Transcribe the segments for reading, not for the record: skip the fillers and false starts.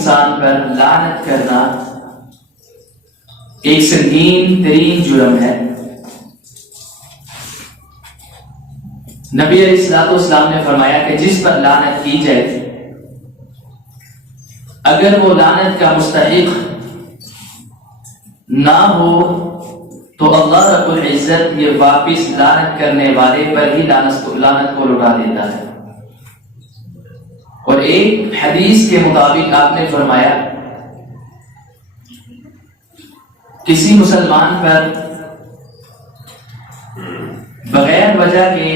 انسان پر لعنت کرنا ایک سنگین ترین جرم ہے۔ نبی علیہ السلام نے فرمایا کہ جس پر لعنت کی جائے اگر وہ لعنت کا مستحق نہ ہو تو اللہ رب العزت یہ واپس لعنت کرنے والے پر ہی لعنت کو لوٹا دیتا ہے۔ اور ایک حدیث کے مطابق آپ نے فرمایا کسی مسلمان پر بغیر وجہ کے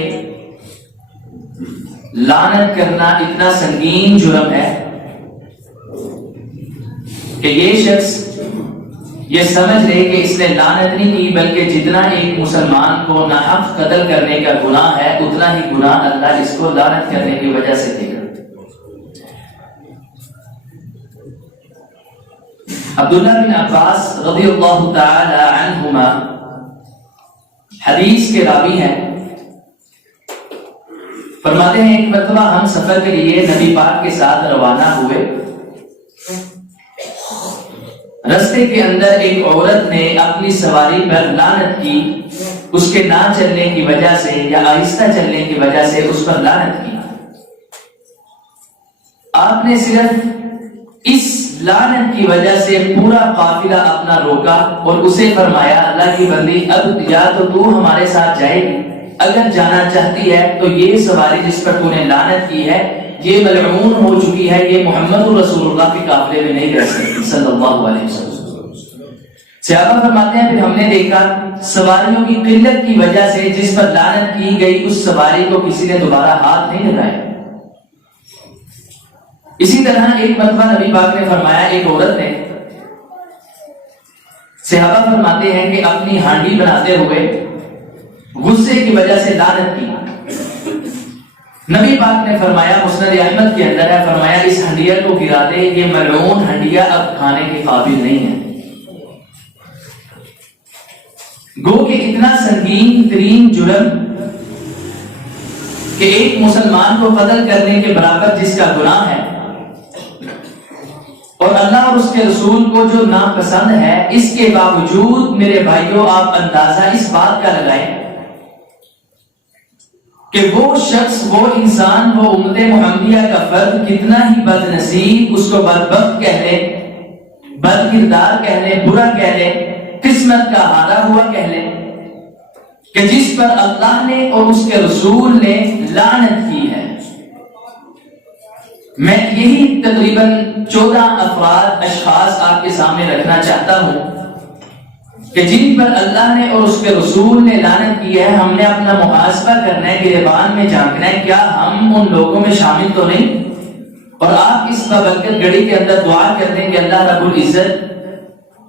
لعنت کرنا اتنا سنگین جرم ہے کہ یہ شخص یہ سمجھ لے کہ اس نے لعنت نہیں کی بلکہ جتنا ایک مسلمان کو ناحق قتل کرنے کا گناہ ہے اتنا ہی گناہ اللہ اس کو لعنت کرنے کی وجہ سے دے گا۔ عبداللہ بن عباس رضی اللہ تعالی عنہما حدیث کے راوی ہیں، فرماتے ہیں ایک مرتبہ ہم سفر کے لیے نبی پاک کے ساتھ روانہ ہوئے۔ رستے کے اندر ایک عورت نے اپنی سواری پر لعنت کی، اس کے نہ چلنے کی وجہ سے یا آہستہ چلنے کی وجہ سے اس پر لعنت کی۔ آپ نے صرف اس لعنت کی وجہ سے پورا قافلہ اپنا روکا اور اسے فرمایا اللہ کی بندی اب یا تو ہمارے ساتھ جائے گی، اگر جانا چاہتی ہے تو یہ سواری جس پر تو نے لعنت کی ہے یہ ملعون ہو چکی ہے، یہ محمد رسول اللہ کے قافلے میں نہیں رہ سکتی صلی اللہ علیہ وسلم۔ صحابہ فرماتے ہیں پھر ہم نے دیکھا سواریوں کی قلت کی وجہ سے جس پر لعنت کی گئی اس سواری کو کسی نے دوبارہ ہاتھ نہیں لگایا۔ اسی طرح ایک مرتبہ نبی پاک نے فرمایا ایک عورت نے، صحابہ فرماتے ہیں کہ اپنی ہانڈی بناتے ہوئے غصے کی وجہ سے لعنت کی۔ نبی پاک نے فرمایا مسند احمد کے اندر ہے، فرمایا اس ہنڈیا کو گرا دے، یہ ملعون ہنڈیا اب کھانے کے قابل نہیں ہے۔ گو کہ اتنا سنگین ترین جرم کہ ایک مسلمان کو قتل کرنے کے برابر جس کا گناہ ہے اور اللہ اور اس کے رسول کو جو ناپسند ہے، اس کے باوجود میرے بھائیوں آپ اندازہ اس بات کا لگائیں کہ وہ شخص، وہ انسان، وہ امت محمدیہ کا فرد کتنا ہی بد نصیب، اس کو بدبخت کہہ لے، بد کردار کہہ لے، برا کہہ لے، قسمت کا ہارا ہوا کہہ لے، کہ جس پر اللہ نے اور اس کے رسول نے لعنت کی ہے۔ میں یہی تقریباً 14 اشخاص آپ کے سامنے رکھنا چاہتا ہوں کہ جن پر اللہ نے اور اس کے رسول نے لعنت کی ہے۔ ہم نے اپنا محاسبہ کرنا ہے، گریبان میں جھانکنا ہے، کیا ہم ان لوگوں میں شامل تو نہیں؟ اور آپ اس بابرکت گھڑی کے اندر دعا کر دیں کہ اللہ رب العزت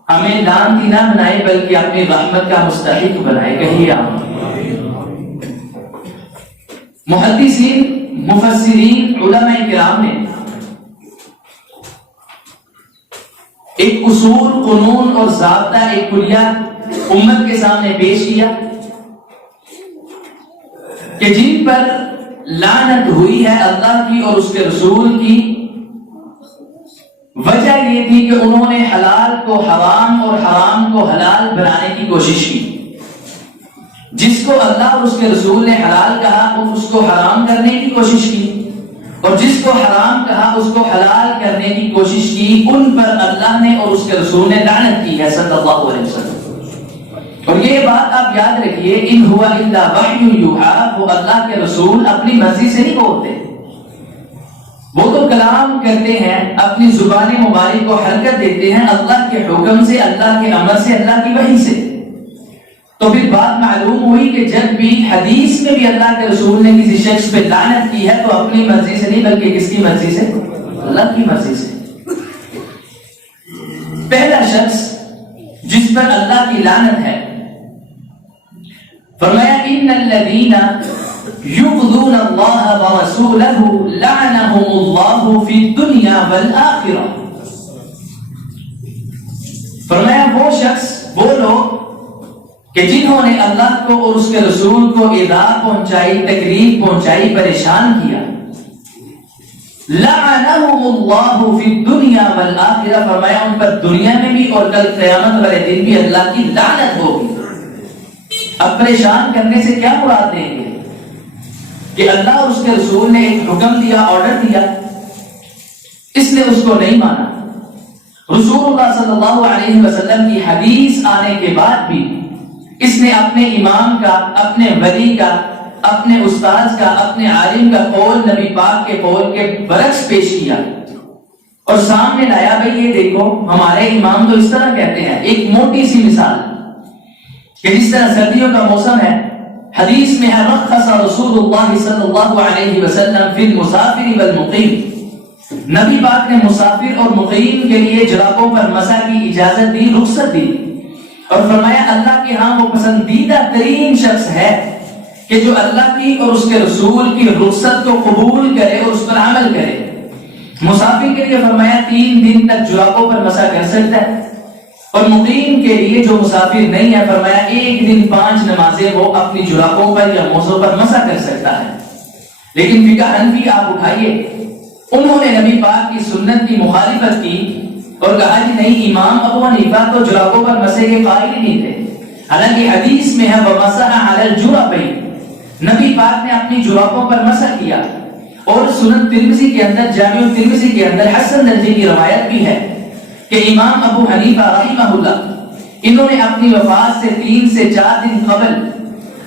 ہمیں لعنتی نہ بنائے بلکہ اپنی رحمت کا مستحق بنائے۔ کہیے آمین۔ محدثین، مفسرین، علماء کرام نے ایک اصول، قانون اور ضابطہ، ایک کلیہ امت کے سامنے پیش کیا کہ جن پر لعنت ہوئی ہے اللہ کی اور اس کے رسول کی، وجہ یہ تھی کہ انہوں نے حلال کو حرام اور حرام کو حلال بنانے کی کوشش کی۔ جس کو اللہ اور اس کے رسول نے حلال کہا اس کو حرام کرنے کی کوشش کی، اور جس کو حرام کہا اس کو حلال کرنے کی کوشش کی۔ ان پر اللہ نے اور اس کے رسول نے لعنت کی ہے صلی اللہ علیہ وسلم۔ اور یہ بات آپ یاد رکھیے، ان ہوا الا وحی یوحی، وہ اللہ کے رسول اپنی مرضی سے نہیں بولتے، وہ تو کلام کرتے ہیں، اپنی زبان مبارک کو حرکت دیتے ہیں اللہ کے حکم سے، اللہ کے امر سے، اللہ کی وحی سے۔ تو پھر بات معلوم ہوئی کہ جب بھی حدیث میں بھی اللہ کے رسول نے کسی شخص پہ لعنت کی ہے تو اپنی مرضی سے نہیں بلکہ کس کی مرضی سے؟ اللہ کی مرضی سے۔ پہلا شخص جس پر اللہ کی لعنت ہے، فرمایا ان الذین یؤذون اللہ ورسولہ لعنہم اللہ فی الدنیا والآخرہ۔ فرمایا وہ شخص، وہ لوگ کہ جنہوں نے اللہ کو اور اس کے رسول کو ایذا پہنچائی، تکلیف پہنچائی، پریشان کیا، لعنہم اللہ فی الدنیا والآخرہ، گا, فرمایا ان پر دنیا میں بھی اور کل قیامت والے دن بھی اللہ کی لعنت ہوگی. اب پریشان کرنے سے کیا مراد دیں گے کہ اللہ اور اس کے رسول نے ایک حکم دیا, آرڈر دیا, اس نے اس کو نہیں مانا. رسول اللہ صلی اللہ علیہ وسلم کی حدیث آنے کے بعد بھی اس نے اپنے امام کا, اپنے ولی کا, اپنے استاذ کا, اپنے عالم کا قول نبی پاک کے قول کے برعکس پیش کیا اور سامنے لایا, بھئی یہ دیکھو ہمارے امام تو اس طرح کہتے ہیں. ایک موٹی سی مثال کہ جس طرح سردیوں کا موسم ہے, حدیث میں ہے رخص رسول اللہ صلی اللہ علیہ وسلم فی المسافر والمقیم, نبی پاک نے مسافر اور مقیم کے لیے جرابوں پر مسح کی اجازت دی, رخصت دی, اور فرمایا اللہ کے ہاں وہ پسندیدہ ترین شخص ہے کہ جو اللہ کی اور اس کے رسول کی رخصت کو قبول کرے اور اس پر عمل کرے. مسافر کے لیے فرمایا 3 دن تک جرابوں پر مسح کر سکتا ہے, اور مقیم کے لیے جو مسافر نہیں ہے فرمایا 1 دن 5 نمازیں وہ اپنی جرابوں پر یا موزوں پر مسح کر سکتا ہے. لیکن فقہ حنفی آپ اٹھائیے, انہوں نے نبی پاک کی سنت کی مخالفت کی اور کہا کہ نہیں, امام ابو حنیفہ تو جرابوں پر مسح کے قائل ہی نہیں تھے. حالانکہ حدیث میں ہے وَمَسَحَ عَلَى الْجُرَبَيْنِ, نبی پاک نے اپنی جرابوں پر مسح کیا. اور سنن ترمذی کے اندر, جامع ترمذی کے اندر حسن درجے کی روایت بھی ہے کہ امام ابو حنیفہ رحمہ اللہ انہوں نے اپنی وفات سے 3 سے 4 دن قبل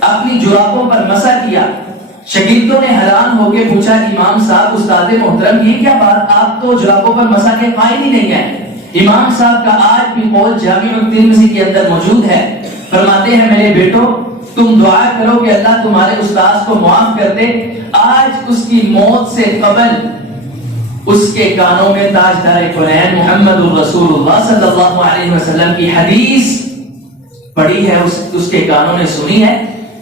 اپنی جرابوں پر مسح کیا. شاگردوں نے حیران ہو کے پوچھا, امام صاحب استاد محترم یہ کیا بات, آپ تو جرابوں پر مسح کے قائل ہی نہیں ہیں. امام صاحب کا آج بھی قول جامع ترمذی کے اندر موجود ہے. فرماتے ہیں میرے بیٹو تم دعا کرو کہ اللہ تمہارے استاذ کو معاف کر دے. آج اس کی موت سے قبل اس کے کانوں میں تاجدار کونین محمد الرسول اللہ صلی اللہ علیہ وسلم کی حدیث پڑھی ہے, اس کے کانوں نے سنی ہے.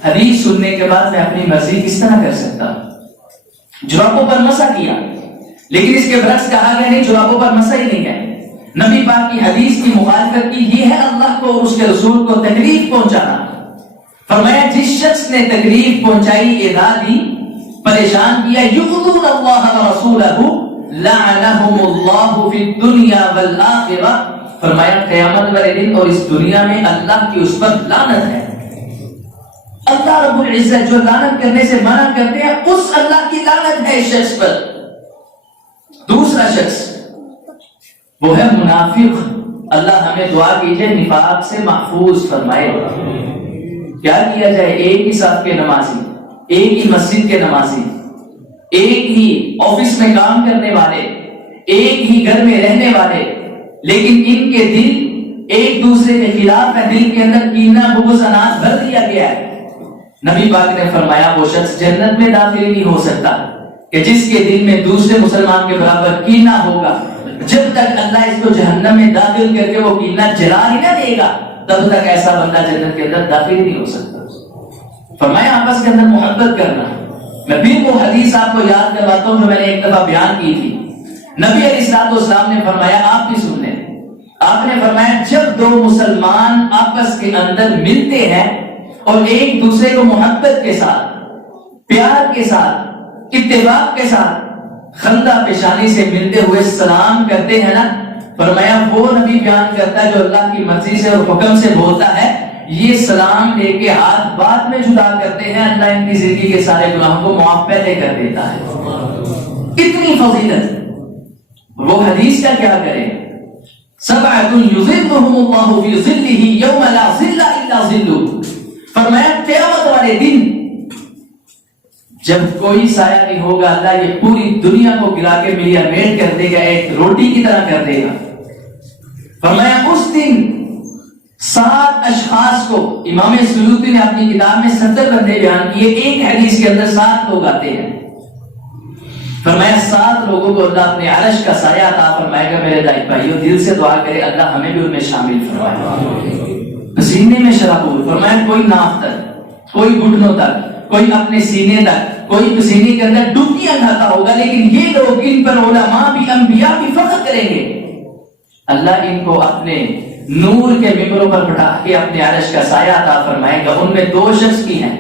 حدیث سننے کے بعد میں اپنی مرضی کس طرح کر سکتا ہوں؟ جرابوں پر مسح کیا, لیکن اس کے برعکس کہا گیا نہیں جرابوں پر مسح ہی نہیں ہے. نبی پاک کی حدیث کی مخالفت کی, یہ ہے اللہ کو اور اس کے رسول کو تکلیف پہنچانا. فرمایا جس شخص نے تکلیف پہنچائی, ایذا دی, پریشان کیا, یؤذون اللہ ورسولہ لعنہم اللہ فی الدنیا والآخرہ, فرمایا قیامت والے دن اور اس دنیا میں اللہ کی اس پر لعنت ہے. اللہ رب العزت جو لعنت کرنے سے منع کرتے ہیں اس اللہ کی لعنت ہے اس شخص پر. دوسرا شخص وہ ہے منافق. اللہ ہمیں دعا کیجئے نفاق سے محفوظ فرمائے. کیا کیا جائے, ایک ہی صف کے نمازی, ایک ہی مسجد کے نمازی, ایک ہی آفس میں کام کرنے والے, ایک ہی گھر میں رہنے والے, لیکن ان کے دل ایک دوسرے کے خلاف ہے, دل کے اندر کینہ بغض انات بھر دیا گیا ہے. نبی پاک نے فرمایا وہ شخص جنت میں داخل نہیں ہو سکتا کہ جس کے دل میں دوسرے مسلمان کے برابر کینہ ہوگا. جب تک اللہ اس کو جہنم میں داخل کر کے وہ کینہ جلا ہی نہ دے گا تب تک ایسا بندہ جنت کے اندر داخل نہیں ہو سکتا. فرمایا آپس کے اندر محبت کرنا. میں پھر وہ حدیث آپ کو یاد کرواتا ہوں جو میں نے ایک دفعہ بیان کی تھی. نبی علیہ السلام نے فرمایا, آپ بھی سن لیں, آپ نے فرمایا جب 2 مسلمان آپس کے اندر ملتے ہیں اور ایک دوسرے کو محبت کے ساتھ, پیار کے ساتھ, اتفاق کے ساتھ خندہ پیشانی سے ملتے ہوئے سلام کرتے ہیں نا, فرمایا وہ نبی بیان کرتا ہے جو اللہ کی مرضی سے اور حکم سے بولتا ہے, یہ سلام لے کے ہاتھ بعد میں جدا کرتے ہیں, اللہ ان کی زندگی کے سارے گناہوں کو معاف پہلے کر دیتا ہے. اتنی فضیلت. وہ حدیث کا کیا کرے, سبعۃ یظلهم اللہ فی ظلہ یوم لا ظل الا ظلہ. فرمایا قیامت والے دن جب کوئی سایہ نہیں ہوگا, اللہ یہ پوری دنیا کو گرا کے ملیا میٹ کر دے گا, ایک روٹی کی طرح کر دے گا. فرمایا اس دن 7 اشخاص کو, امام سیوطی نے اپنی کتاب میں 70 بندے بیان کیے, ایک حدیث کے اندر 7 لوگ آتے ہیں. فرمایا 7 لوگوں کو اللہ اپنے عرش کا سایہ عطا فرمائے گا. میرے دائی بھائیو دل سے دعا کرے اللہ ہمیں بھی ان میں شامل فرمائے. پسینے میں شرابور. فرمایا کوئی ناف تک, کوئی گھٹنوں تک, کوئی اپنے سینے تک, کوئی پسینے کے اندر ڈبکیاں کھاتا ہوگا, لیکن یہ لوگ ان پر علماء بھی انبیاء بھی فخر کریں گے. اللہ ان کو اپنے نور کے ممبروں پر بٹھا کے اپنے عرش کا سایہ عطا فرمائے گا. ان میں 2 شخص کی ہیں.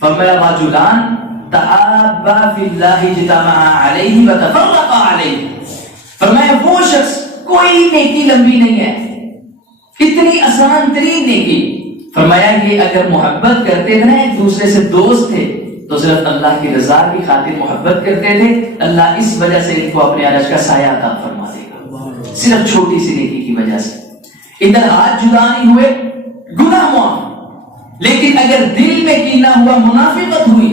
فرمایا رجلان تحابا فی اللہ اجتمعا علیہ وتفرقا علیہ. فرمایا وہ شخص کوئی نیکی لمبی نہیں ہے، اتنی آسان ترین نیکی. فرمایا یہ اگر محبت کرتے تھے ایک دوسرے سے، دوست تھے، تو صرف اللہ کی رضا کی خاطر محبت کرتے تھے، اللہ اس وجہ سے ان کو اپنے عرش کا سایہ عطا فرما دے گا، صرف چھوٹی سی نیکی کی وجہ سے. ادھر ہاتھ جدا نہیں ہوئے، گناہ معاف، لیکن اگر دل میں کینہ ہوا، منافقت ہوئی،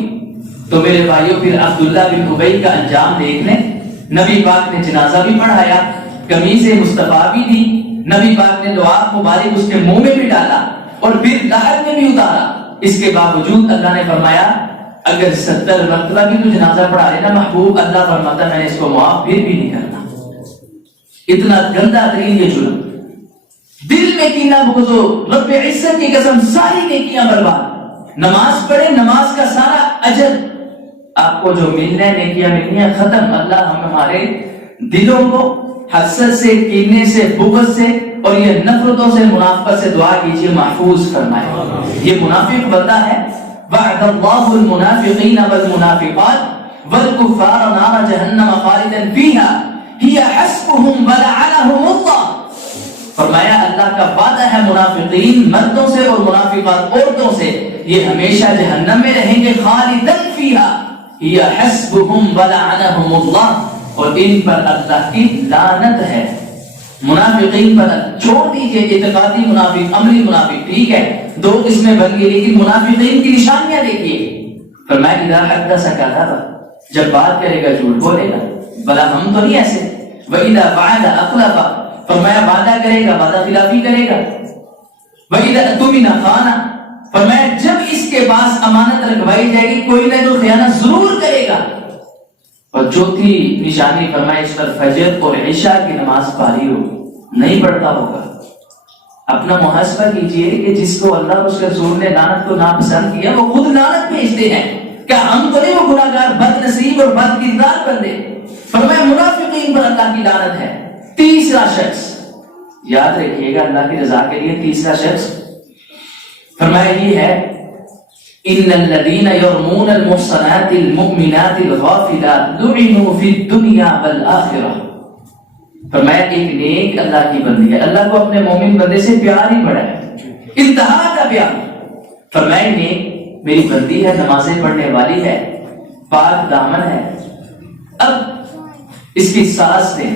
تو میرے بھائیوں پھر عبداللہ بن ابی کا انجام دیکھ لیں. نبی پاک نے جنازہ بھی پڑھایا، قمیص مصطفیٰ بھی دی، نبی پاک نے لعاب مبارک اس کے منہ میں بھی ڈالا اور پھر لحد میں بھی اتارا. اس کے باوجود اللہ نے فرمایا اگر 70 مرتبہ بھی تو جنازہ پڑھا لینا محبوب، اللہ فرماتا میں نے اس کو معاف پھر بھی نہیں کرنا. اتنا گندا ترین یہ جرم، دل میں کینہ بغض، رب عزت کی قسم ساری نیکیاں برباد. نماز پڑھے، نماز کا سارا اجر آپ کو جو ملنا ہے، نیکیاں ملنی ہیں، ختم. اللہ ہمارے دلوں کو حسد سے، کینے سے، بغض سے اور یہ نفرتوں سے، منافقت سے دعا کیجیے محفوظ فرمائے. یہ منافق بندہ ہے. وعد اللہ المنافقین والمنافقات والکفار نار جہنم خالدا فیہا ہی حسبہم ولعنہم اللہ. فرمایا اللہ کا وعدہ ہے منافقین مردوں سے اور منافقات عورتوں سے، یہ ہمیشہ جہنم میں رہیں گے، خالدا فیہا ہی حسبہم ولعنہم اللہ، اور ان پر اللہ کی لعنت ہے. منافقین پر چھوڑ دیجئے اعتقادی منافق، عملی منافق ٹھیک ہے، دو قسمیں بن گئی، لیکن منافقین کی نشانیاں دیکھیے. فرمایا اذا حدث کذب، جب بات کرے گا جھوٹ بولے گا. بلا ہم تو نہیں ایسے. واذا وعد اخلف، فرمایا وعدہ کرے گا وعدہ خلافی کرے گا. واذا اؤتمن خان، فرمایا جب اس کے پاس امانت رکھوائی جائے گی کوئی نہ کوئی خیانت ضرور کرے گا. اور چوتھی نشانی فرمایا اس پر فجر اور عشاء کی نماز پاری ہو، نہیں پڑھتا ہوگا. اپنا محاسبہ کیجئے کہ جس کو اللہ اور اس کے رسول نے لعنت کو ناپسند کیا وہ خود لعنت بھیجتے ہیں. کیا ہم تو نہیں وہ گناہگار، بد نصیب اور بد کردار بندے؟ فرمایا منافقین پر اللہ کی لعنت ہے. تیسرا شخص یاد رکھیے گا اللہ کی رضا کے لیے، تیسرا شخص فرمایا یہ ہے ان الذين يرمون المحصنات المؤمنات الغافلات لعنوا في الدنيا والآخرة. فرمایا ایک نیک اللہ کی بندی ہے، اللہ کو اپنے مومن بندے سے پیار ہی بڑا ہے، انتہا کا پیار. فرمایا نیک میری بندی ہے، نمازیں پڑھنے والی ہے، پاک دامن ہے. اب اس کی ساس نے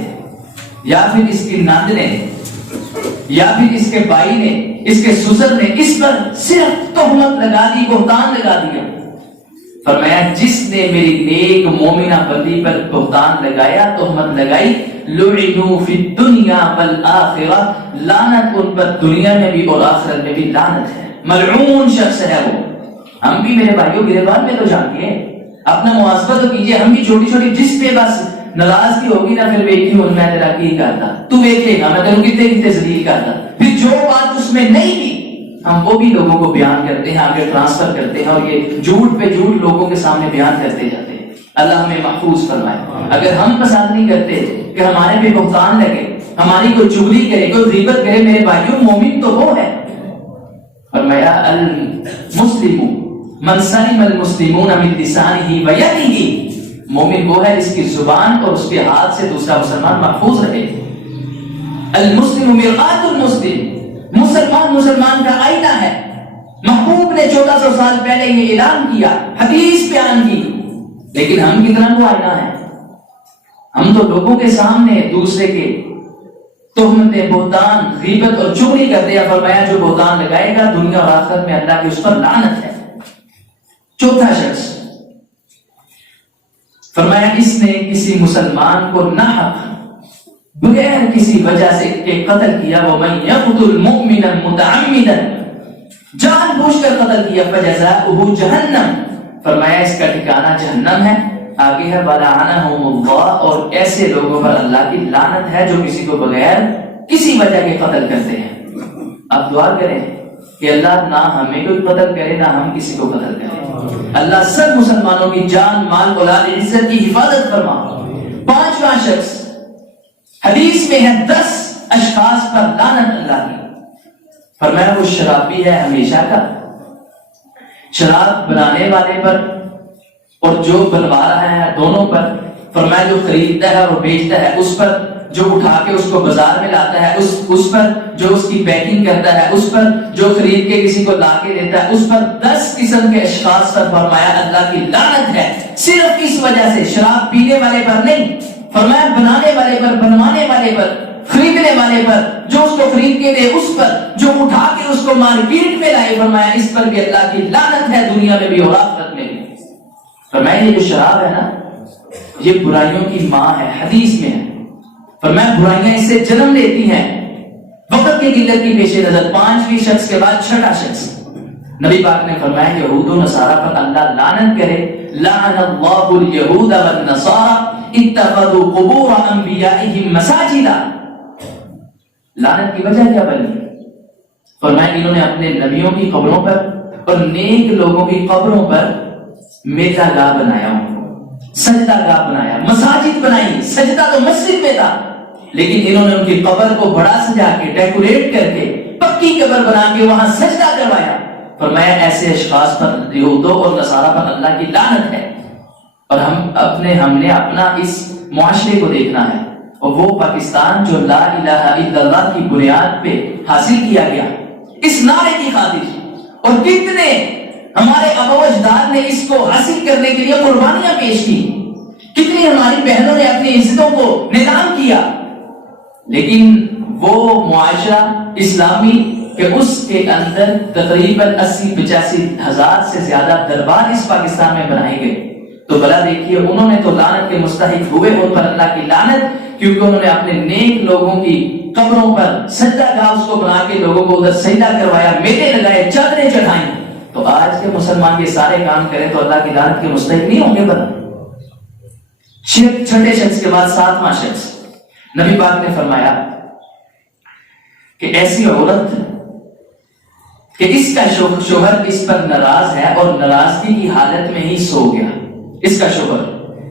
یا پھر اس کی ناند نے یا پھر اس کے بھائی نے، اس کے سسر نے اس پر صرف تہمت لگا دی، بہتان لگا دیا. فرمایا جس نے میری نیک مومنہ بندی پر بہتان لگایا، تہمت لگائی، لعنوا فی الدنیا والآخرہ، لعنت ان پر دنیا میں بھی اور آخرت میں بھی لعنت ہے. ملعون شخص ہے وہ. ہم بھی میرے بھائیوں گریبان میں تو جانتے ہیں، اپنا محاسبہ تو کیجئے. ہم بھی چھوٹی چھوٹی جس پہ بس ناراضگی ہوگی نا، پھر ویکھی ہوں میں تیرا کی کرتا، تو ویکھے گا میں تیرا کتنے کتنے ذلیل کرتا. پھر جو بات اس میں نہیں تھی ہم وہ بھی لوگوں کو بیان کرتے ہیں، آگے ٹرانسفر کرتے ہیں، اور یہ جھوٹ پہ جھوٹ لوگوں کے سامنے بیان کرتے جاتے ہیں. اللہ ہمیں محفوظ فرمائے. اگر ہم پسند نہیں کرتے کہ ہمارے پہ بہتان لگے، ہماری کوئی چغلی کرے، کوئی غیبت کرے، میرے بھائیوں مومن تو وہ ہے. فرمایا المسلم من سلم المسلمون من لسانه ويده، مومن وہ ہے جس کی زبان اور اس کے ہاتھ سے دوسرا مسلمان محفوظ رہے. المسلم مرآت المسلم، مسلمان مسلمان کا آئینہ ہے. محبوب نے 1400 سال پہلے یہ اعلان کیا، حدیث بیان کی. لیکن ہم کتنا وہ آئینہ ہے؟ ہم تو لوگوں کے سامنے دوسرے کے تہمتیں، بہتان، غیبت اور چغلی کرتے ہیں. فرمایا جو بہتان لگائے گا دنیا اور آخرت میں اللہ کی اس پر لعنت ہے. چوتھا شخص فرمایا اس نے کسی مسلمان کو ناحق بغیر کسی وجہ سے قتل کیا. وَمَن يَقْتُلْ مُؤْمِنًا مُتَعَمِّدًا، جان بوجھ کر قتل کیا، فَجَزَاؤُهُ جَهَنَّمْ، فرمایا اس کا ٹھکانہ جہنم ہے. آگے ہے وَلَعَنَهُمُ اللَّهُ، اور ایسے لوگوں پر اللہ کی لعنت ہے جو کسی کو بغیر کسی وجہ کے قتل کرتے ہیں. اب دعا کریں کہ اللہ نہ ہمیں کوئی قتل کرے نہ ہم کسی کو قتل کریں. اللہ سب مسلمانوں کی جان، مال، اولاد، عزت کی حفاظت فرما. پانچواں شخص حدیث میں ہے 10 اشخاص پر لعنت اللہ کی. فرمایا وہ شرابی ہے ہمیشہ کا، شراب بنانے والے پر اور جو بنوا رہا ہے دونوں پر. فرمایا جو خریدتا ہے اور بیچتا ہے اس پر. جو اٹھا کے اس کو بازار میں لاتا ہے، اس پر جو اس کی پیکنگ کرتا ہے، اس پر جو خرید کے کسی کو لا کے دیتا ہے، اس پر 10 قسم کے اشخاص پر فرمایا اللہ کی لعنت ہے، صرف اس وجہ سے، شراب پینے والے پر نہیں، فرمایا بنانے والے پر، بنوانے والے پر، خریدنے والے پر، جو اس کو خرید کے دے اس پر، جو اٹھا کے اس کو مارکیٹ میں لائے، فرمایا اس پر بھی اللہ کی لعنت ہے، دنیا میں بھی اور آخرت میں بھی۔ فرمایا یہ جو شراب ہے نا، یہ برائیوں کی ماں ہے، حدیث میں ہے، فرمایا برائیاں اس سے جنم لیتی ہیں۔ وقت کی قلت کی پیش نظر 5ویں شخص کے بعد 6واں شخص، نبی پاک نے فرمایا یہود و نصارہ پر اللہ لعنت کرے، لعن اللہ الیہود والنصارى اتخذوا قبور انبیائہم مساجدا۔ لعنت کی وجہ کیا بنی؟ فرمایا انہوں نے اپنے نبیوں کی قبروں پر اور نیک لوگوں کی قبروں پر میلہ گاہ بنایا، ان کو سجدہ گاہ بنایا، مساجد بنائی۔ سجدہ تو مسجد میں تھا، لیکن انہوں نے ان کی قبر کو بڑا سجا کے، ڈیکوریٹ کر کے، پکی قبر بنا کے وہاں سجدہ کروایا۔ فرمایا ایسے اشخاص پر، یہودوں اور نصارہ پر اللہ کی لعنت ہے۔ اور ہم نے اپنا اس معاشرے کو دیکھنا ہے، اور وہ پاکستان جو لا الہ الا اللہ کی بنیاد پہ حاصل کیا گیا، اس نعرے کی خاطر، اور کتنے ہمارے آبا و اجداد نے اس کو حاصل کرنے کے لیے قربانیاں پیش کی، کتنی ہماری بہنوں نے اپنی عزتوں کو نیلام کیا، لیکن وہ معاشرہ اسلامی کہ اس کے اندر تقریباً 80-85 ہزار سے زیادہ دربار اس پاکستان میں بنائے گئے، تو بلا دیکھیے انہوں نے تو لعنت کے مستحق ہوئے، ان پر اللہ کی لعنت، کیونکہ انہوں نے اپنے نیک لوگوں کی قبروں پر سجدہ گاہ اس کو بنا کے لوگوں کو ادھر سجدہ کروایا، میلے لگائے، چادریں چڑھائیں۔ تو آج کے مسلمان یہ سارے کام کریں تو اللہ کی لعنت کے مستحق نہیں ہوں گے؟ بنا 6 شخص کے بعد 7واں شخص، نبی پاک نے فرمایا کہ ایسی عورت کہ اس کا شوہر اس پر ناراض ہے اور ناراضگی کی حالت میں ہی سو گیا، اس کا شوہر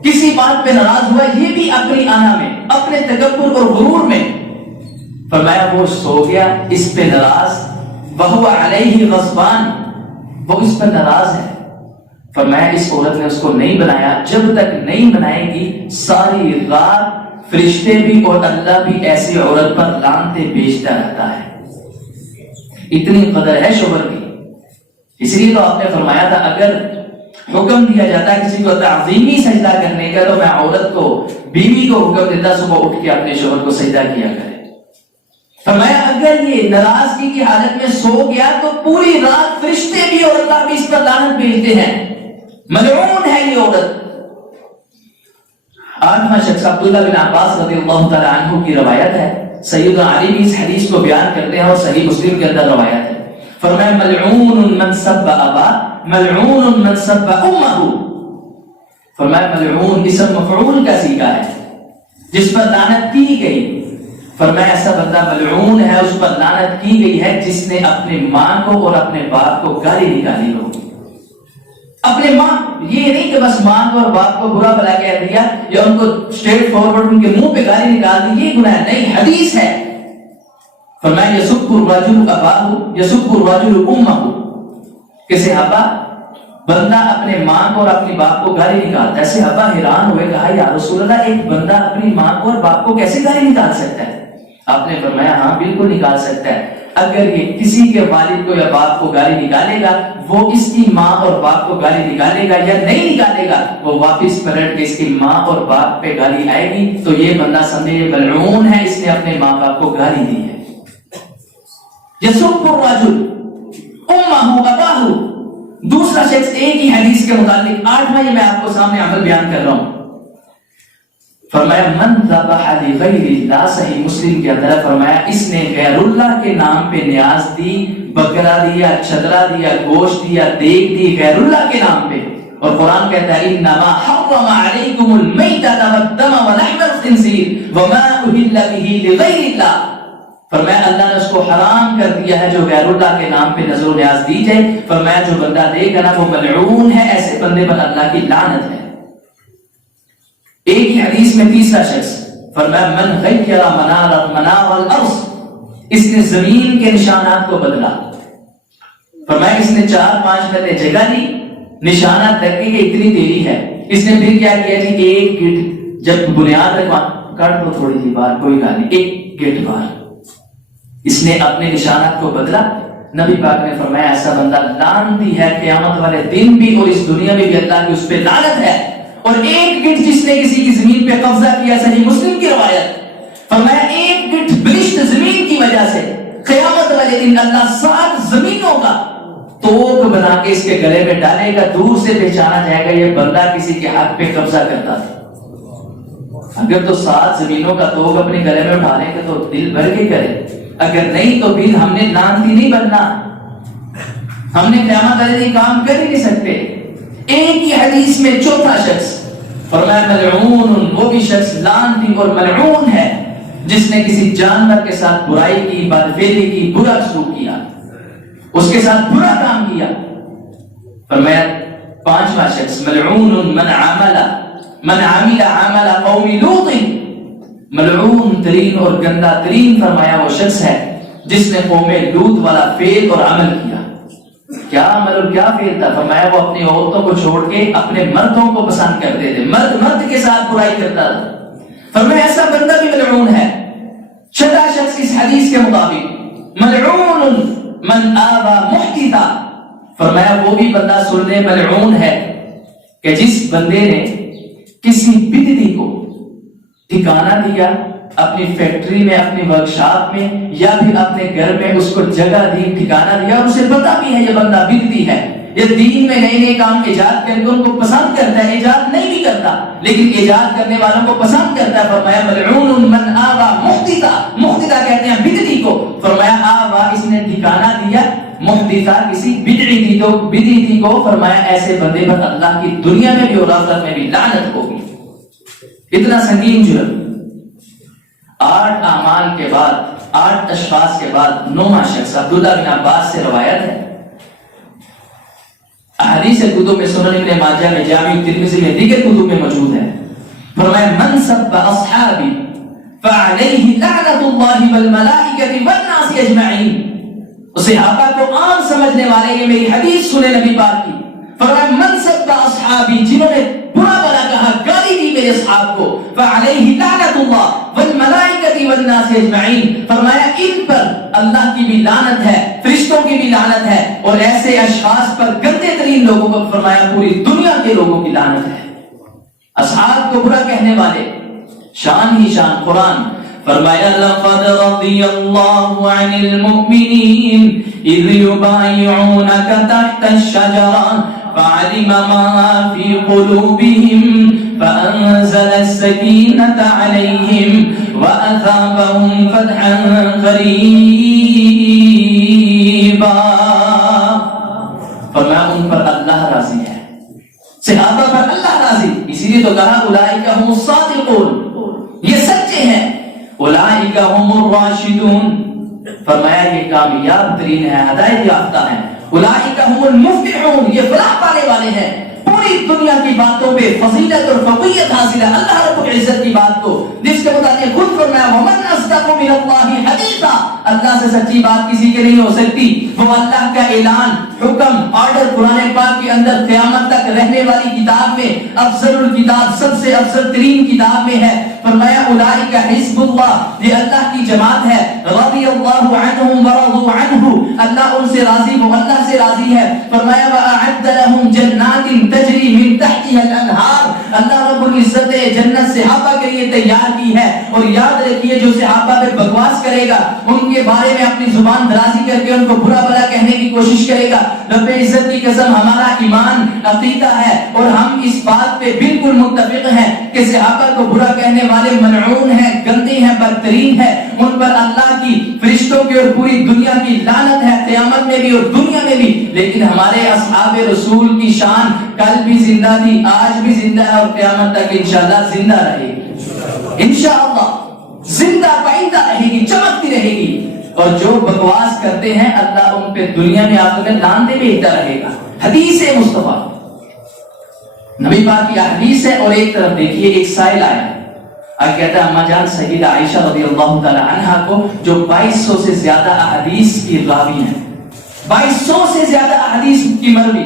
کسی بات پہ ناراض ہوا، یہ بھی اپنی آنا میں، اپنے تکبر اور غرور میں، فرمایا وہ سو گیا اس پہ ناراض، وَهُوَ عَلَيْهِ غَضْبَانٌ، وہ اس پر ناراض ہے۔ فرمایا اس عورت نے اس کو نہیں بنایا، جب تک نہیں بنائے گی ساری رات فرشتے بھی اور اللہ بھی ایسی عورت پر لعنتیں بھیجتا رہتا ہے۔ اتنی قدر ہے شوہر کی، اس لیے تو آپ نے فرمایا تھا اگر حکم دیا جاتا ہے کسی کو تعظیمی سجدہ کرنے کا، تو میں عورت کو، بیوی کو حکم دیتا صبح اٹھ کے اپنے شوہر کو سجدہ کیا کرے۔ فرمایا اگر یہ ناراضگی کی حالت میں سو گیا تو پوری رات فرشتے بھی اور اللہ بھی اس پر لعنت بھیجتے ہیں، ملعون ہے یہ عورت۔ 8واں شخص عبداللہ بن عباس رضی اللہ تعالی عنہ کی روایت ہے، سیدنا علی بھی اس حدیث کو بیان کرتے ہیں اور صحیح مسلم کے اندر روایت ہے، فرمایا ملعون من سب ابا، ملعون من سب امہ، فرمایا ملعون اسم مفعول کا صیغہ ہے جس پر لعنت کی گئی، فرمایا ایسا بندہ ملعون ہے، اس پر لعنت کی گئی ہے جس نے اپنے ماں کو اور اپنے باپ کو گالی نکالی ہو۔ اپنے ماں، یہ نہیں کہ بس ماں کو اور باپ کو برا بھلا کہہ دیا یا ان کو اسٹریٹ فارورڈ ان کے منہ پہ گالی نکال دی، یہ گناہ نہیں، حدیث ہے۔ فرمایا یسب الرجل اباہ یسب الرجل امہ، کہ صحابہ بندہ اپنے ماں کو اور اپنی باپ کو گالی نکالتا ہے۔ صحابہ حیران ہوئے، کہا یا رسول اللہ ایک بندہ اپنی ماں کو اور باپ کو کیسے گالی نکال سکتا ہے؟ آپ نے فرمایا ہاں بالکل نکال سکتا ہے، اگر یہ کسی کے والد کو یا باپ کو گالی نکالے گا، وہ اس کی ماں اور باپ کو گالی نکالے گا یا نہیں نکالے گا، وہ واپس پلٹ کے اس کی ماں اور باپ پہ گالی آئے گی تو یہ بندہ سمجھے ملعون ہے، اس نے اپنے ماں باپ کو گالی دی ہے۔ یسب الرجل امہ اباہ، دوسرا شخص ایک ہی حدیث کے متعلق 8واں، یہ میں آپ کو سامنے عمل بیان کر رہا ہوں، فرمایا من ذبح لغیر اللہ، صحیح مسلم کے اندر فرمایا اس نے غیر اللہ کے نام پہ نیاز دی، بکرا دیا، چدرا دیا، گوشت دیا، دیگ دی غیر اللہ کے نام پہ، اور قرآن کہتا ہے انما حرم علیکم المیتۃ والدم ولحم الخنزیر وما اہل به لغیر اللہ، فرمایا اللہ نے اس کو حرام کر دیا ہے جو غیر اللہ کے نام پہ نذر و نیاز دی جائے، فرمایا جو بندہ دے گا نا وہ ملعون ہے، ایسے بندے پر اللہ کی لعنت ہے۔ ایک ہی حدیث میں تیسرا شخص فرمایا من غیر منار الارض، اس نے زمین کے نشانات کو بدلا، فرمایا اس نے 4-5 پہلے جگہ لی، نشانات لگے کہ اتنی دیری ہے، اس نے پھر کیا کیا جی ایک گٹ جب بنیاد رکھوا کر دو تھوڑی سی بار، کوئی گال نہیں، ایک گیٹ بار۔ اس نے اپنے نشانات کو بدلا۔ نبی پاک نے فرمایا ایسا بندہ لعنتی ہے قیامت والے دن بھی اور اس دنیا میں بھی اللہ کی اس پہ لعنت ہے۔ اور ایک گٹ جس نے کسی کی زمین پہ قبضہ کیا، صحیح مسلم کی روایت، فرمایا ایک گٹ بلشت زمین کی وجہ سے قیامت والے دن اللہ 7 زمینوں کا توق بنا کے اس کے گلے میں ڈالے گا، دور سے پہچانا جائے گا یہ بندہ کسی کے حق پہ قبضہ کرتا تھا۔ اگر تو 7 زمینوں کا توق اپنے گلے میں اٹھانے کا تو دل بھر کے کرے، اگر نہیں تو پھر ہم نے لعنتی نہیں بننا، ہم نے قیامت والے دن کام کر ہی نہیں سکتے۔ ایک ہی حدیث میں چوتھا شخص فرمایا ملعون، وہ بھی شخص لعنتی اور ملعون ہے جس نے کسی جانور کے ساتھ برائی کی، بدفعلی کی، برا سلوک کیا، اس کے ساتھ برا کام کیا۔ فرمایا پانچواں شخص ملعون من عمل عمل قوم لوط، ملعون ترین اور گندا ترین فرمایا وہ شخص ہے جس نے قوم لوط والا فعل اور عمل کیا۔ کیا عمل اور کیا فعل تھا؟ فرمایا وہ اپنی عورتوں کو چھوڑ کے اپنے مردوں کو پسند کرتے تھے، مرد کے ساتھ برائی کرتا تھا۔ فرمایا ایسا بندہ بھی ملعون ہے۔ چھٹا شخص اس حدیث کے مطابق ملعون من آوى محدثا، فرمایا وہ بھی بندہ سننے ملعون ہے کہ جس بندے نے کسی بدعتی کو ٹھکانہ دیا اپنی فیکٹری میں، اپنی ورکشاپ میں، یا پھر اپنے گھر میں اس کو جگہ دی، ٹھکانہ دیا، اور اسے پتا بھی ہے یہ بندہ بدعتی ہے، یہ دین میں نئے نئے کام ایجاد کر کے ان کو پسند کرتا ہے، ایجاد نہیں بھی کرتا لیکن ایجاد کرنے والوں کو پسند کرتا ہے۔ فرمایا ملعون من آوى محدثا، محدثا کہتے ہیں بدعتی کو، فرمایا آوى اس نے ٹھکانہ دیا محدثا کسی بدعتی کو، فرمایا ایسے بندے پر اللہ کی دنیا میں بھی اور آخرت میں بھی لعنت ہوگی۔ اتنا سنگین جرم۔ 8 اعمال کے بعد، 8 اشخاص کے بعد 9واں شخص عبداللہ بن عباس سے روایت ہے، احادیث کتب میں، سنن ابن ماجہ میں، جامع ترمذی میں، دیگر کتب میں موجود ہے۔ فرمایا من سب اصحابی فعلیہ لعنت اللہ والملائکۃ والناس اجمعین۔ صحابہ کو عام سمجھنے والے یہ میری حدیث سنے نبی پاک کی، فرمایا من سب اصحابی، جنہوں نے برا بلا کہا، گالی دی میرے اصحاب کو، فعلیہ لعنت اللہ والملائکۃ والناس اجمعین، فرمایا ان پر اللہ کی بھی لعنت ہے، فرشتوں کی بھی لعنت ہے، اور ایسے اشخاص پر گندے ترین لوگوں کو فرمایا پوری دنیا کے لوگوں کی لعنت ہے۔ اصحاب کو برا کہنے والے، شان ہی شان قرآن فرمایا لقد رضی اللہ عن المؤمنین اذ یبایعونک تحت الشجرہ فعلم ما فی قلوبهم فأنزل السکینة علیہم وأثابهم فتحا قریبا۔ فرمایا ان پر اللہ راضی ہے، صحابہ پر اللہ راضی، اسی لیے تو کہا اولئک هم الصادقون، یہ سچے ہیں، اولئک هم الراشدون، فرمایا یہ کامیاب ترین ہے، ہدایت یافتہ ہیں، اولئک هم المفلحون، یہ فلاح پانے والے ہیں، پوری دنیا کی باتوں پہ فضیلت اور فوقیت حاصل ہے اللہ رب العزت کی بات کو، جس کے مطابق خود فرمایا ومن اصدق من اللہ حدیثا، اللہ سے سچی بات کسی کے نہیں ہو سکتی، وہ اللہ کا اعلان، حکم، آرڈر قرآن پاک کے اندر قیامت تک رہنے والی کتاب میں افضل الکتاب، سب سے افضل ترین کتاب میں ہے۔ فرمایا اولئک حزب اللہ، یہ اللہ کی جماعت ہے، رضی اللہ عنہم ورضوا عنہ، اللہ ان سے راضی، وہ اللہ سے راضی ہے۔ فرمایا وأعد لهم جنات تجری من تحتها الانہار، اللہ رب العزت نے جنت صحابہ کے لیے تیار کی ہے، اور یاد رکھیے جو صحابہ پہ بکواس کرے گا، ان کے بارے میں اپنی زبان درازی کر کے ان کو برا بھلا کہنے کی کوشش کرے گا، رب عزت کی قسم ہمارا ایمان عقیدہ ہے اور ہم اس بات پہ بالکل متفق ہیں کہ صحابہ کو برا کہنے والے ملعون ہیں، گندے ہیں، بدترین ہیں، ان پر اللہ کی، فرشتوں کی اور پوری دنیا کی لعنت ہے، قیامت میں بھی اور دنیا میں بھی۔ لیکن ہمارے اصحاب رسول کی شان کل بھی زندہ تھی، آج بھی زندہ ہے، اور قیامت تک انشاءاللہ زندہ رہے گی، انشاءاللہ زندہ پائندہ رہے گی، چمکتی رہے گی۔ اور جو بکواس کرتے ہیں اللہ ان پہ دنیا میں آخرت میں لعنتیں بھیجتا رہے گا۔ حدیث مصطفیٰ نبی پاک کی حدیث ہے، اور ایک طرف دیکھیے ایک سائل آیا کہتا ہے اما جان سیدہ عائشہ رضی اللہ تعالی عنہا کو، جو 2200 سے زیادہ احادیث کی راوی ہیں، 2200 سے زیادہ احادیث کی مروی،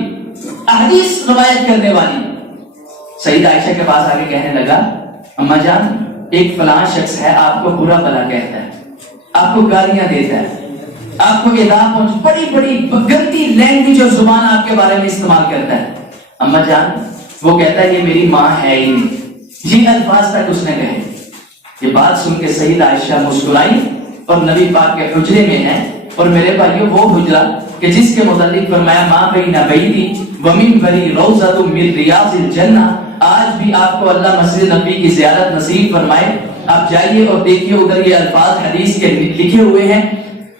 احادیث روایت کرنے والی، سیدہ عائشہ کے پاس آگے کہنے لگا اما جان ایک فلاں شخص ہے آپ کو برا بلا کہتا ہے، آپ کو گالیاں دیتا ہے، آپ کو بڑی بڑی گندی لینگویج اور زبان آپ کے بارے میں استعمال کرتا ہے، اما جان وہ کہتا ہے یہ میری ماں ہے ہی نہیں، یہ الفاظ تک اس نے کہے۔ یہ بات سن کے سیدہ عائشہ مسکرائی اور نبی پاک کے حجرے میں ہے، اور میرے بھائیو وہ حجرہ کہ جس کے متعلق فرمایا ما بین بیتی ومنبری روضۃ من ریاض الجنہ، آج بھی آپ کو اللہ مسجد نبی کی زیارت نصیب فرمائے، آپ جائیے اور دیکھیے ادھر یہ الفاظ حدیث کے لکھے ہوئے ہیں۔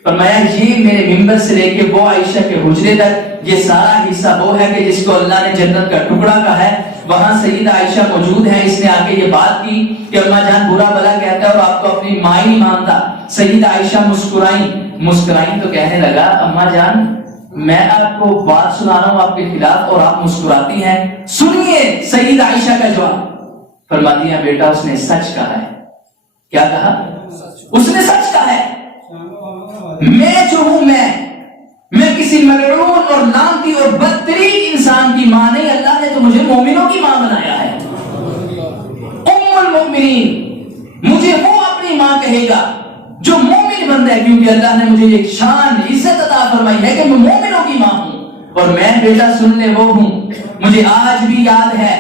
فرمایا یہ میرے منبر سے لے کے وہ عائشہ کے حجرے تک یہ سارا حصہ وہ ہے کہ جس کو اللہ نے جنت کا ٹکڑا کہا ہے، وہاں سیدہ عائشہ موجود ہے۔ اس نے آ کے یہ بات کی کہ اماں جان برا بلا کہتا ہے اور آپ کو اپنی ماں ہی مانتا۔ سیدہ عائشہ مسکرائیں تو کہنے لگا اماں جان میں آپ کو بات سنا رہا ہوں آپ کے خلاف اور آپ مسکراتی ہیں، سنیے سیدہ عائشہ کا جواب۔ فرماتی ہیں بیٹا اس نے سچ کہا ہے۔ کیا کہا؟ اس نے سچ کہا ہے۔ میں جو ہوں میں کسی ملعون اور لعنتی اور بدترین انسان کی ماں نہیں، اللہ نے تو مجھے مومنوں کی ماں بنایا ہے۔ ام المؤمنین مجھے وہ اپنی ماں کہے گا جو مومن بندہ ہے، کیونکہ اللہ نے مجھے ایک شان عزت عطا فرمائی ہے کہ میں مومنوں کی ماں ہوں، اور میں بیٹا سننے وہ ہوں۔ مجھے آج بھی یاد ہے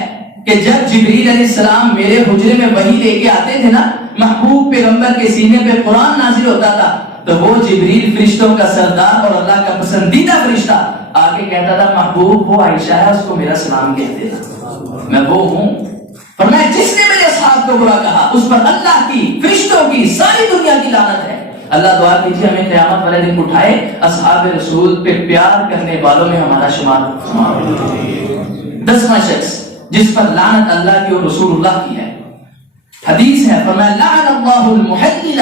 کہ جب جبریل علیہ السلام میرے حجرے میں وحی لے کے آتے تھے نا، محبوب پیغمبر کے سینے پہ قرآن نازل ہوتا تھا، تو وہ جبریل فرشتوں کا سردار اور اللہ کا پسندیدہ فرشتہ آگے کہتا تھا محبوب وہ عائشہ ہے اس کو میرا سلام کہتے تھا، میں وہ ہوں۔ فرمایا جس نے میرے اصحاب کو برا کہا اس پر اللہ کی، فرشتوں کی، ساری دنیا کی لعنت ہے۔ اللہ دعا کیجیے ہمیں قیامت والے دن اٹھائے اصحاب رسول پہ پیار کرنے والوں میں ہمارا شمار۔ 10واں شخص جس پر لعنت اللہ کی اور رسول اللہ کی ہے، حدیث ہے فرمایا لعن اللہ المحلل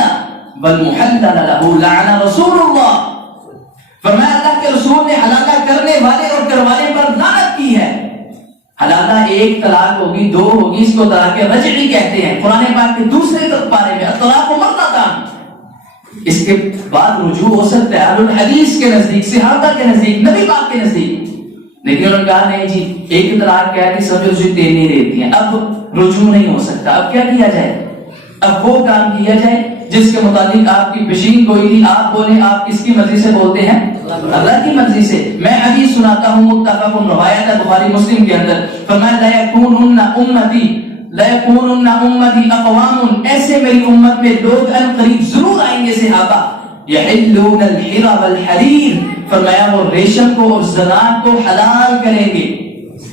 والمحلل له لعن رسول اللہ۔ فرمایا اللہ کے رسول نے حلالہ کرنے والے اور کروانے پر لعنت کی ہے۔ حلالہ ایک طلاق ہوگی، دو ہوگی، اس کو طلاق رجعی کہتے ہیں قرآن پاک کے دوسرے پارے میں، الطلاق مرتان، اس کے بعد رجوع ہو سکتا ہے اہل الحدیث کے نزدیک، صحابہ کے نزدیک، نبی پاک کے نزدیک، لیکن انہوں نے کہا نہیں جی ایک طلاق کہہ دی سمجھو اسے تیل نہیں دیتی ہیں، اب رجوع نہیں ہو سکتا۔ اب کیا کیا جائے؟ اب وہ کام کیا جائے جس کے متعلق آپ کی پیشین کوئی نہیں، آپ بولیں آپ کس کی مرضی سے بولتے ہیں؟ اللہ کی مرضی سے۔ میں حدیث سناتا ہوں متفق روایت ہے بخاری مسلم کے اندر، فرمایا لا یکونن امتی اقوام، ایسے میری امت میں لوگ ان قریب ضرور آئیں گے صحابہ، یحلون الحر والحریر، فرمایا وہ ریشم کو اور زنا کو حلال کریں گے،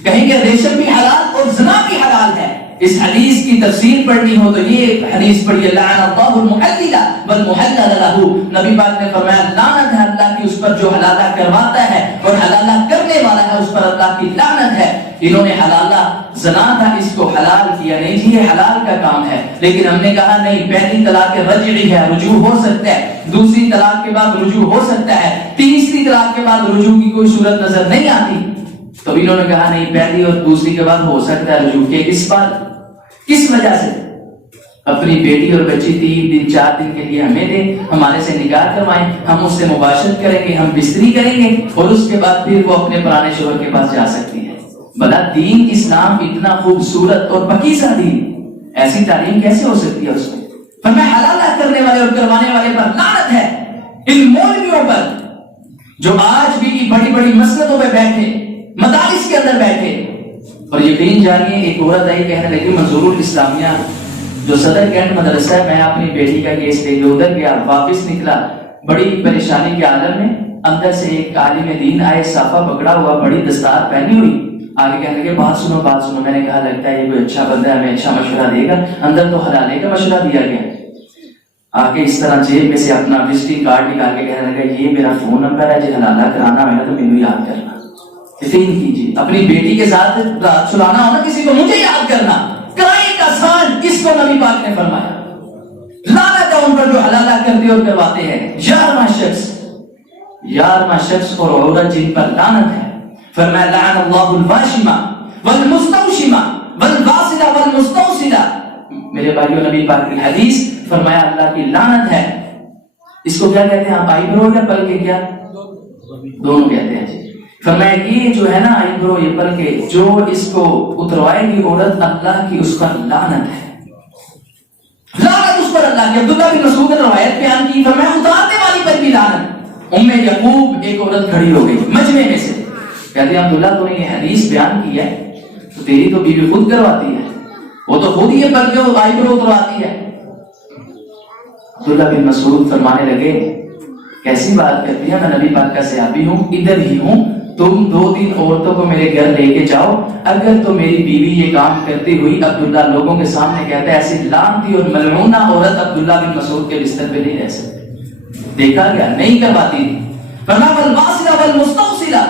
کہیں گے ریشم بھی حلال اور زنا بھی حلال ہے۔ اس حدیث کی تفسیر پڑھنی ہو تو یہ حدیث پڑھیے لعن اللہ المحلل والمحلل له، نبی پاک نے فرمایا لعنت ہے اللہ کی اس پر جو حلالہ کرواتا ہے اور حلالہ کرنے والا ہے اس پر اللہ کی لعنت ہے۔ انہوں نے حلالہ زنا تھا اس کو حلال کیا، نہیں جی یہ حلال کا کام ہے، لیکن ہم نے کہا نہیں پہلی طلاق رجعی ہے، رجوع ہو سکتا ہے، دوسری طلاق کے بعد رجوع ہو سکتا ہے، تیسری طلاق کے بعد رجوع کی کوئی صورت نظر نہیں آتی، تو انہوں نے کہا نہیں پہلی اور دوسری کے بعد ہو سکتا ہے رجوع کے۔ اس بات کس وجہ سے؟ اپنی بیٹی اور بچی 3 دن 4 دن کے لیے ہمیں دیں، ہمارے سے نکاح کروائیں، ہم اس سے مباشرت کریں گے، ہم بستری کریں گے، اور اس کے بعد پھر وہ اپنے پرانے شوہر کے پاس جا سکتی ہے۔ بھلا دین اسلام اتنا خوبصورت اور پکیزہ دین، ایسی تعلیم کیسے ہو سکتی ہے اس میں؟ فرمایا حلالہ کرنے والے اور کروانے والے پر لعنت ہے، ان مولویوں پر جو آج بھی بڑی بڑی مسجدوں میں بیٹھے، مدارس کے اندر بیٹھے، اور یقین جانیے ایک عورت آئی کہنے لگی منظور الاسلامیہ جو صدر کینٹ مدرسہ ہے، میں اپنی بیٹی کا کیس لے کے ادھر گیا، واپس نکلا بڑی پریشانی کے عالم میں، اندر سے ایک عالم دین آئے، صافہ پکڑا ہوا، بڑی دستار پہنی ہوئی، آگے کہنے لگے بات سنو۔ میں نے کہا لگتا ہے یہ کوئی اچھا بندہ ہے، ہمیں اچھا مشورہ دے گا، اندر تو حلالے کا مشورہ دیا گیا۔ آگے اس طرح جیب میں سے اپنا وزٹنگ کارڈ نکال کے کہنے لگا یہ میرا فون نمبر ہے، جو حلالہ کرانا ہے تو مجھے یاد کرنا، یقین کیجیے اپنی بیٹی کے ساتھ رات سلانا ہونا کسی کو مجھے یاد کرنا، کرائے کا سان، اس کو نبی پاک نے فرمایا لعنت ہے ان پر جو حلالہ کرتے اور کرواتے ہیں۔ 11واں شخص اور عورت جن پر لعنت ہے، فرمایا لعن اللہ الواشمہ والمستوشمہ والواصلہ والمستوصلہ۔ میرے بھائیو نبی پاک کی حدیث، فرمایا اللہ کی لعنت ہے، اس کو کیا کہتے ہیں آپ؟ آئی برو یا پل کے؟ کیا دونوں کہتے ہیں جی۔ فرمایا یہ جو ہے نا آئی برو یہ پل کے، جو اس کو اتروائے گی عورت، اللہ کی اس پر لعنت ہے۔ لعنت اس پر اللہ کی. عبداللہ بن مسعود نے روایت بیان کی، فرمایا اتارنے والی پر بھی لعنت. یعقوب ایک عورت کھڑی ہو گئی مجمع میں سے، کہتے ہیں عبداللہ تو نے یہ حدیث بیان کی ہے تو تیری تو بیوی خود کرواتی ہے، وہ تو خود یہ پر کے آئی برو اترواتی ہے. عبداللہ بن مسعود فرمانے لگے کیسی بات کرتی ہے، میں نبی پاک کا صحابی ہوں، ادھر ہی ہوں، تم 2-3 عورتوں کو میرے گھر لے کے جاؤ، اگر تو میری بیوی یہ کام کرتی ہوئی عبداللہ لوگوں کے سامنے کہتا ہے ایسی لعنتی اور ملعونہ عورت عبداللہ بن مسعود کے بستر پہ نہیں رہ سکتی. دیکھا گیا نہیں کرواتی تھی. فرمایا والواصلہ والمستوصلہ،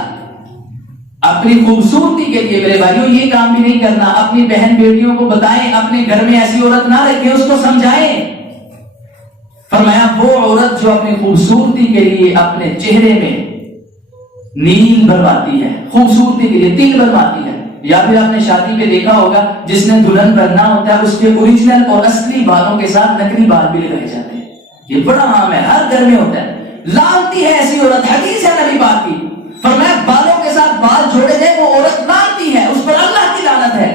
اپنی خوبصورتی کے لیے میرے بھائیوں یہ کام بھی نہیں کرنا. اپنی بہن بیٹیوں کو بتائیں اپنے گھر میں ایسی عورت نہ رکھیں، اس کو سمجھائیں. فرمایا وہ عورت جو اپنی خوبصورتی کے لیے اپنے چہرے میں نیل بھرواتی ہے، خوبصورتی کے لیے تل بھرواتی ہے، یا پھر آپ نے شادی پہ دیکھا ہوگا جس نے دلہن بننا ہوتا ہے اس کے اوریجنل اور اصلی بالوں کے ساتھ نقلی بال بھی لگائے جاتے ہیں. یہ بڑا عام ہے، ہر گھر میں ہوتا ہے. لعنتی ہے ایسی عورت، حدیث ہے نبی پاک کی. فرمایا بالوں کے ساتھ بال جوڑے جائیں وہ عورت لعنتی ہے، اس پر اللہ کی لعنت ہے.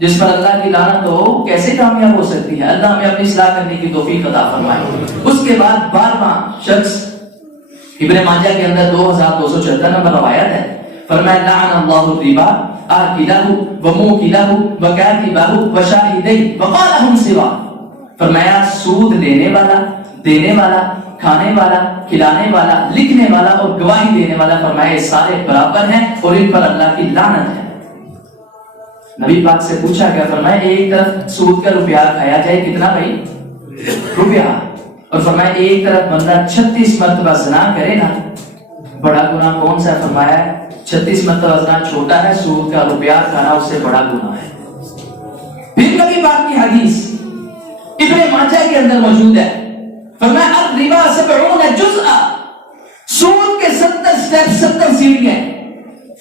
جس پر اللہ کی لعنت ہو کیسے کامیاب ہو سکتی ہے؟ اللہ ہمیں اپنی اصلاح کرنے کی توفیق عطا فرمائے. اس کے بعد 12واں شخص ابن ماجہ کے اندر 2274 نمبر روایت ہے. فرمایا لعن اللہ الربا آکلہ وموکلہ وکاتبہ وشاہدہ وقالہم سوا. فرمایا سود لینے والا، دینے والا، کھانے والا، کھلانے والا، لکھنے والا اور گواہی دینے والا، فرمایا یہ سارے برابر ہیں اور ان پر اللہ کی لعنت ہے. نبی پاک سے پوچھا گیا، فرمایا ایک طرف سود کا روپیہ کھایا جائے کتنا بھائی؟ روپیہ. اور فرمایا ایک طرف بندہ 36 مرتبہ زنا کرے نا، بڑا گناہ کون سا ہے؟ فرمایا 36 مرتبہ زنا چھوٹا ہے، سود کا روپیہ کھانا اس سے بڑا گناہ ہے. پھر نبی پاک کی حدیث ابن ماجہ کے اندر موجود ہے. فرمایا الربا 70 جزءا، سود کے 70 سٹیپ، 70 سیڑھیاں.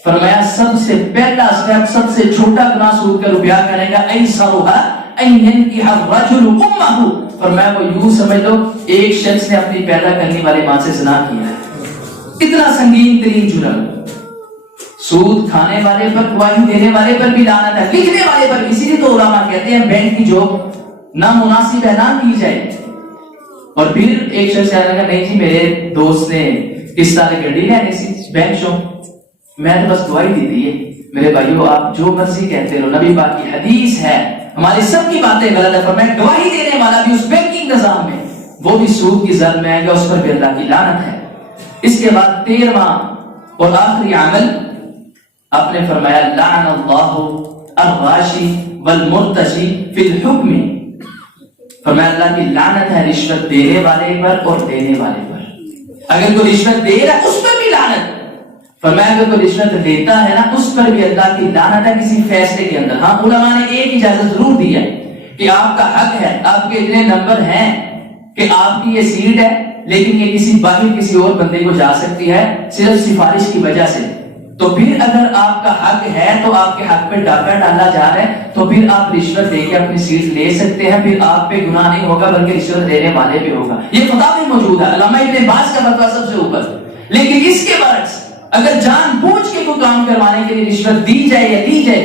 فرمایا سب سے پہلا سٹیپ، سب سے چھوٹا گناہ سود کا روپیہ کھانے کا، ایسرھا ان ينكح الرجل امه. فرمایا وہ یوں سمجھ لو ایک شخص نے اپنی پیدا کرنے والے ماں سے زنا کیا ہے. اتنا سنگین ترین جرم. سود کھانے والے پر، گواہی دینے والے پر بھی لعنت ہے، لکھنے والے پر. اسی لیے تو علماء کہتے ہیں بینک کی جاب نامناسب ہے نہ کی جائے. اور پھر ایک شخص کہنے لگا نہیں جی میرے دوست نے اس سال گاڑی لینی سی بینک شو، میں تو بس گواہی دی تھی. میرے بھائیو آپ جو مرضی کہتے رہو، نبی پاک کی حدیث ہے، ہماری سب کی باتیں غلط ہے. فرمایا گواہی دینے والا بھی اس بینکنگ نظام میں وہ بھی سود کی زد میں آئے گا، اس پر بھی اللہ کی لعنت ہے. اس کے بعد 13واں اور آخری عمل آپ نے فرمایا لعن اللہ الراشی والمرتشی فی الحکم. فرمایا اللہ کی لعنت ہے رشوت دینے والے پر اور دینے والے پر. اگر کوئی رشوت دے رہا ہے اس پر بھی لعنت. فرمایا اگر کوئی رشوت دیتا ہے نا اس پر بھی اللہ کی لعنت ہے کسی فیصلے کے اندر. ہاں علماء نے ایک اجازت ضرور دی ہے کہ آپ کا حق ہے، آپ کے اتنے نمبر ہیں کہ آپ کی یہ سیٹ ہے، لیکن یہ کسی باہر کسی اور بندے کو جا سکتی ہے صرف سفارش کی وجہ سے. تو پھر اگر آپ کا حق ہے تو آپ کے حق پہ ڈاکہ ڈالا جا رہا ہے تو پھر آپ رشوت دے کے اپنی سیٹ لے سکتے ہیں. پھر آپ پہ گناہ نہیں ہوگا بلکہ رشوت دینے والے پہ ہوگا. یہ فتویٰ میں موجود ہے، علامہ ابن باز کا فتویٰ سب سے اوپر. لیکن اس کے برعکس اگر جان بوجھ کے کوئی کام کروانے کے لیے رشوت دی جائے یا لی جائے